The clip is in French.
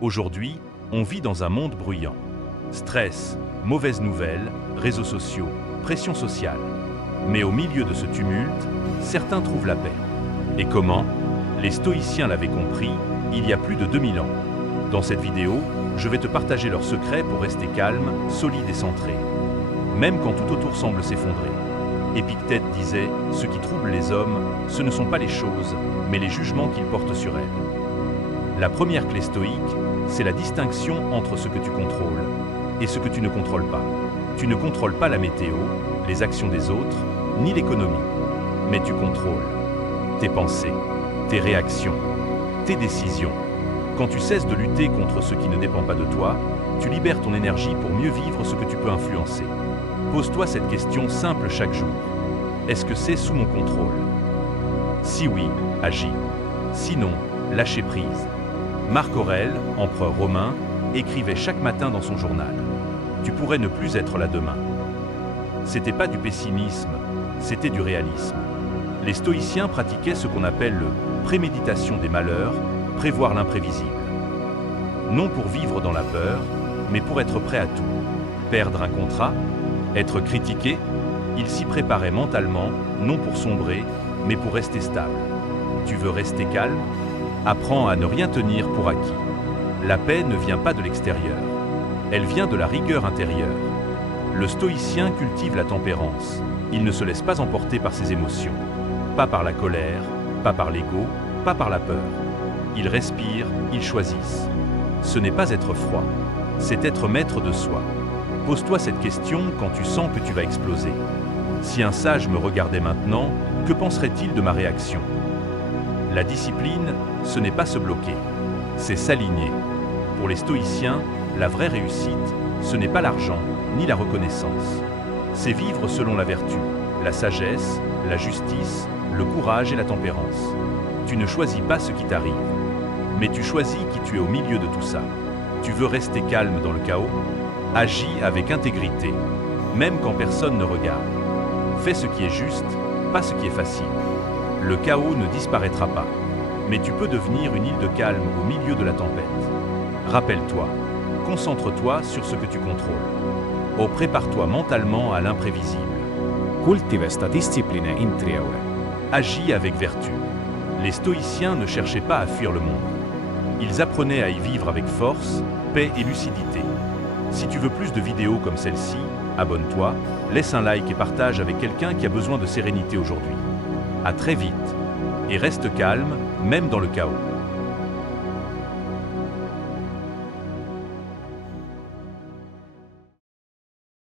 Aujourd'hui, on vit dans un monde bruyant. Stress, mauvaises nouvelles, réseaux sociaux, pression sociale. Mais au milieu de ce tumulte, certains trouvent la paix. Et comment? Les stoïciens l'avaient compris il y a plus de 2000 ans. Dans cette vidéo, je vais te partager leurs secrets pour rester calme, solide et centré. Même quand tout autour semble s'effondrer. Épictète disait « Ce qui trouble les hommes, ce ne sont pas les choses, mais les jugements qu'ils portent sur elles ». La première clé stoïque, c'est la distinction entre ce que tu contrôles et ce que tu ne contrôles pas. Tu ne contrôles pas la météo, les actions des autres, ni l'économie. Mais tu contrôles tes pensées, tes réactions, tes décisions. Quand tu cesses de lutter contre ce qui ne dépend pas de toi, tu libères ton énergie pour mieux vivre ce que tu peux influencer. Pose-toi cette question simple chaque jour. Est-ce que c'est sous mon contrôle? Si oui, agis. Sinon, lâchez prise. Marc Aurèle, empereur romain, écrivait chaque matin dans son journal. Tu pourrais ne plus être là demain. C'était pas du pessimisme, c'était du réalisme. Les stoïciens pratiquaient ce qu'on appelle le préméditation des malheurs, prévoir l'imprévisible. Non pour vivre dans la peur, mais pour être prêt à tout. Perdre un contrat, être critiqué, ils s'y préparaient mentalement, non pour sombrer, mais pour rester stable. Tu veux rester calme? Apprends à ne rien tenir pour acquis. La paix ne vient pas de l'extérieur. Elle vient de la rigueur intérieure. Le stoïcien cultive la tempérance. Il ne se laisse pas emporter par ses émotions. Pas par la colère, pas par l'ego, pas par la peur. Ils respirent, ils choisissent. Ce n'est pas être froid, c'est être maître de soi. Pose-toi cette question quand tu sens que tu vas exploser. Si un sage me regardait maintenant, que penserait-il de ma réaction? La discipline, ce n'est pas se bloquer, c'est s'aligner. Pour les stoïciens, la vraie réussite, ce n'est pas l'argent, ni la reconnaissance. C'est vivre selon la vertu, la sagesse, la justice, le courage et la tempérance. Tu ne choisis pas ce qui t'arrive, mais tu choisis qui tu es au milieu de tout ça. Tu veux rester calme dans le chaos? Agis avec intégrité, même quand personne ne regarde. Fais ce qui est juste, pas ce qui est facile. Le chaos ne disparaîtra pas, mais tu peux devenir une île de calme au milieu de la tempête. Rappelle-toi, concentre-toi sur ce que tu contrôles. Oh, prépare-toi mentalement à l'imprévisible. Cultiva sta discipline interiore. Agis avec vertu. Les stoïciens ne cherchaient pas à fuir le monde. Ils apprenaient à y vivre avec force, paix et lucidité. Si tu veux plus de vidéos comme celle-ci, abonne-toi, laisse un like et partage avec quelqu'un qui a besoin de sérénité aujourd'hui. À très vite. Et reste calme, même dans le chaos.